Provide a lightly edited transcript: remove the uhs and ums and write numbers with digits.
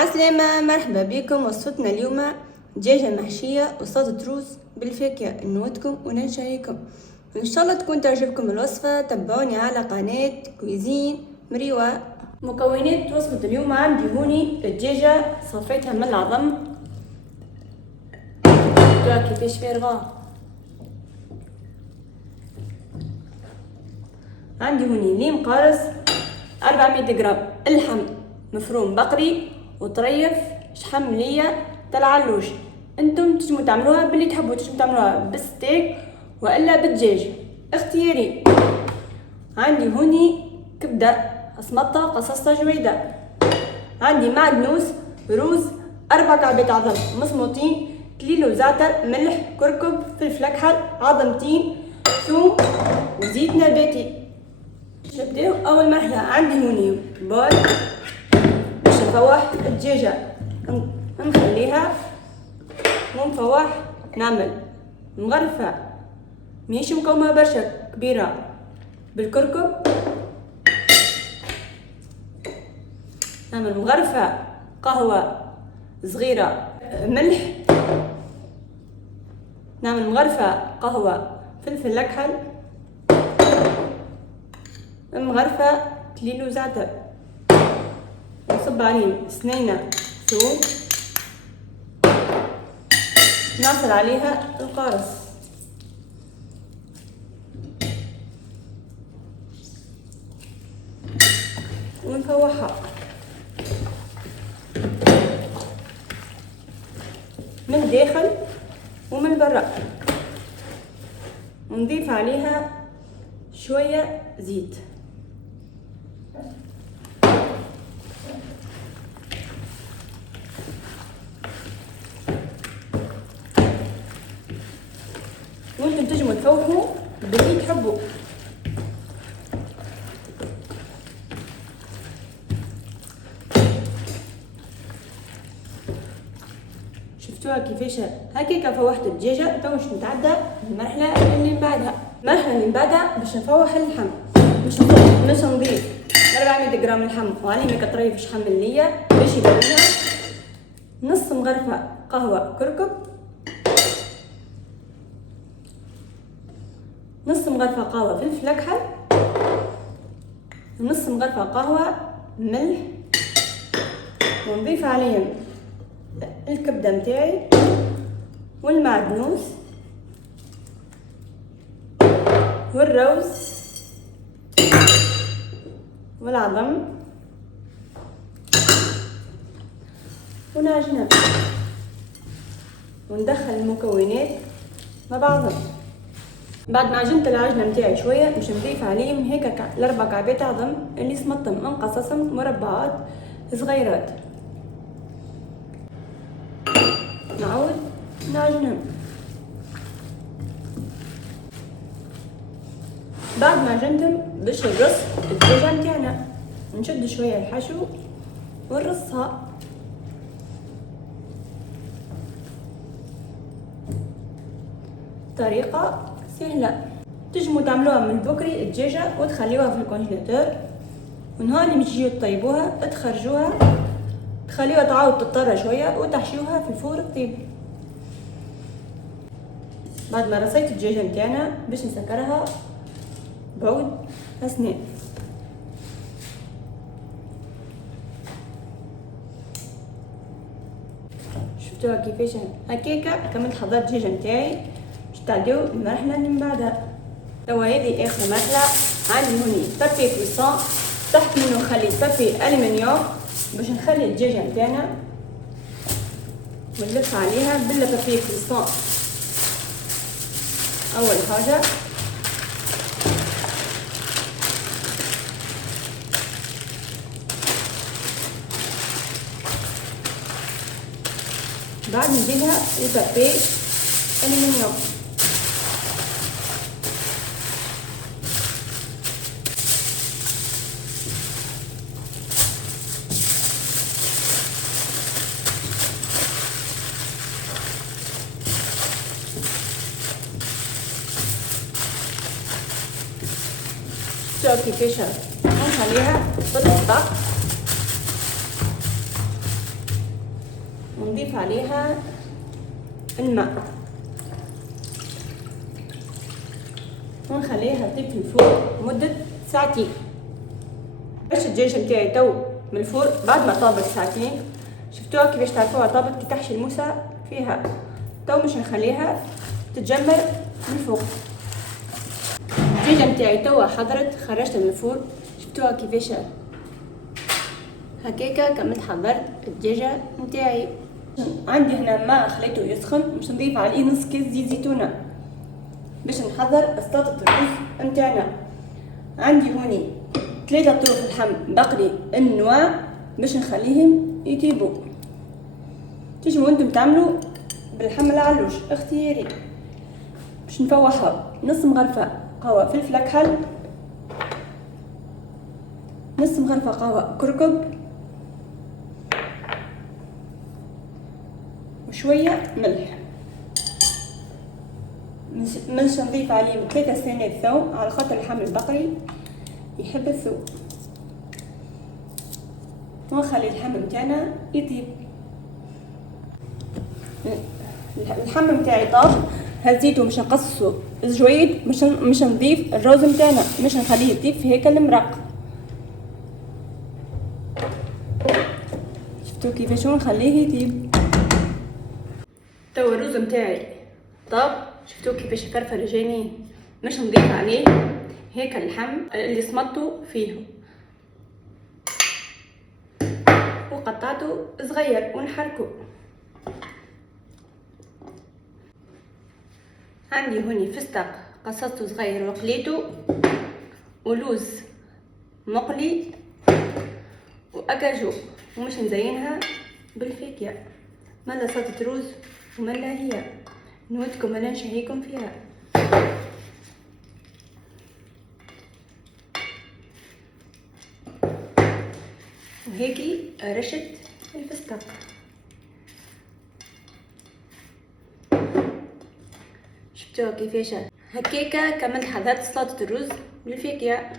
عسلامة، مرحبا بكم. وصفتنا اليوم دجاجة محشية وسلطة روز بالفاكهة. نودكم ونشارككم ان شاء الله تكون تعجبكم الوصفة. تابعوني على قناة كويزين مريوة. مكونات وصفة اليوم: عندي هوني الدجاجة صفيتها من العظم، كيفاش فارغة. عندي هوني ليم قارص 400 جرام، اللحم مفروم بقري وطريف، شحم ملية تاع علوش. انتم تجمو تعملوها باللي تحبوا، تجمو تعملوها بالستيك والا بالدجاج، اختياري. عندي هوني كبده اسمطه قصصتها جويده. عندي معدنوس روز 4 كعبات عظم مصموطين، كليلو زعتر، ملح، كركم، فلفل اكحل، عظمتين، ثوم وزيت نباتي. نبداو اول مرحله. عندي هوني بول باش نفوح الدجاجه، نخليها ونفوح. نعمل مغرفه ماشي مكومه برشا كبيره بالكركم، نعمل مغرفه قهوه صغيره ملح، نعمل مغرفه قهوه فلفل اكحل، مغرفه كليلو زعتر، نصب عليهم سنينه ثوم، نعصر عليها القارص، ونفوحها من الداخل ومن برا، ونضيف عليها شوية زيت. وانتم تجموا تفوحوا باللي تحبوا. شفتوها كيفاش هكاكا فوحت الدجاجه. تو باش نتعدى المرحله اللي من بعدها. المرحله اللي من بعدها باش نفوح اللحم. باش نضيف 400 جرام لحم وعليه كطريف شحم اللية باش يبريها، نص مغرفه قهوه كركم، نص مغرفه قهوه فلفل اكحل، نص مغرفه قهوه ملح، ونضيف عليهم الكبده متاعي والمعدنوس والروز والعظم، ونعجنها وندخل المكونات مع بعضهم. بعد ما عجنت العجنه متاعي شويه باش نضيف عليهم هيك 4 كعبات عظم اللي سمطتهم نقصصهم مربعات صغيرات، نعود نعجنهم. بعد ما عجنتهم باش نرص الدجاجه متاعنا، نشد شويه الحشو ونرصها. طريقه سهله، تجموا تعملوها من بكري الدجاجه وتخليوها في الكونجيلاتور، ونهار اللي تجيو تطيبوها تخرجوها، تخليوها تعاود تطرى شويه وتحشيوها في الفور طيب. بعد ما رصيت الدجاجه متاعنا باش نسكرها بعود اسنان. شفتوها كيفاش هكاكا كملت حضرت الدجاجه متاعي. باش تعديو المرحله اللي من بعدها. توا هذه اخر مرحله. عندي هوني بابي كويسون، تحت منه خليت بابي الومنيوم باش نخلي الدجاجه متاعنا ونلف عليها بالبابي كويسون. اول حاجه بعد نزيدها البابي الومنيوم، شوفوا كيفاش نخليها تطبق. ونضيف عليها الماء ونخليها تطيب في الفرن مدة ساعتين. باش الدجاجة متاعي تو من الفرن بعد ما طابت ساعتين، شفتوها كيفاش تعرفوها طابت؟ كي تحشي الموسى فيها. تو مش نخليها تتجمر من فوق. الدجاجة متاعي توا حضرت، خرجتها من الفرن، شفتوها كيفاش هكاكا. كملت حضرت الدجاجة متاعي. عندي هنا ماء خليته يسخن، باش نضيف عليه نص كيس زيت زيتونة باش نحضر سلطة الرز متاعنا. عندي هوني 3 طروف لحم بقري النواع باش نخليهم يطيبوا. تنجموا انتم تعملوا باللحم العلوش اختياري. باش نفوحها نص مغرفة قهوة فلفل كحل، نص مغرفة قهوة كركب، وشوية ملح. مش نضيف عليه 3 سنات ثوم على خاطر اللحم البقري يحب الثوم، ونخلي اللحم متاعنا يطيب. اللحم متاعي طاب، هزيته مش نقصه زويد، مش نضيف الروز متاعنا، مش نخليه يطيب في هيك المرق. شفتوا كيفاش نخليه يطيب؟ توا الرز متاعي طاب، شفتوا كيفاش فرفر جاني. مش نضيف عليه هيك اللحم اللي صمته فيه وقطعته صغير ونحركه. عندي هوني فستق قصصته صغير وقليته، ولوز مقلي، واكاجو، ومش نزينها بالفاكهة. ملا سلطة روز وملا هي. نودكم انا نشهيكم فيها. وهيكي رشة الفستق. شفتوها كيفاش هكاكا كملت حضرت سلطة الرز بالفاكهة.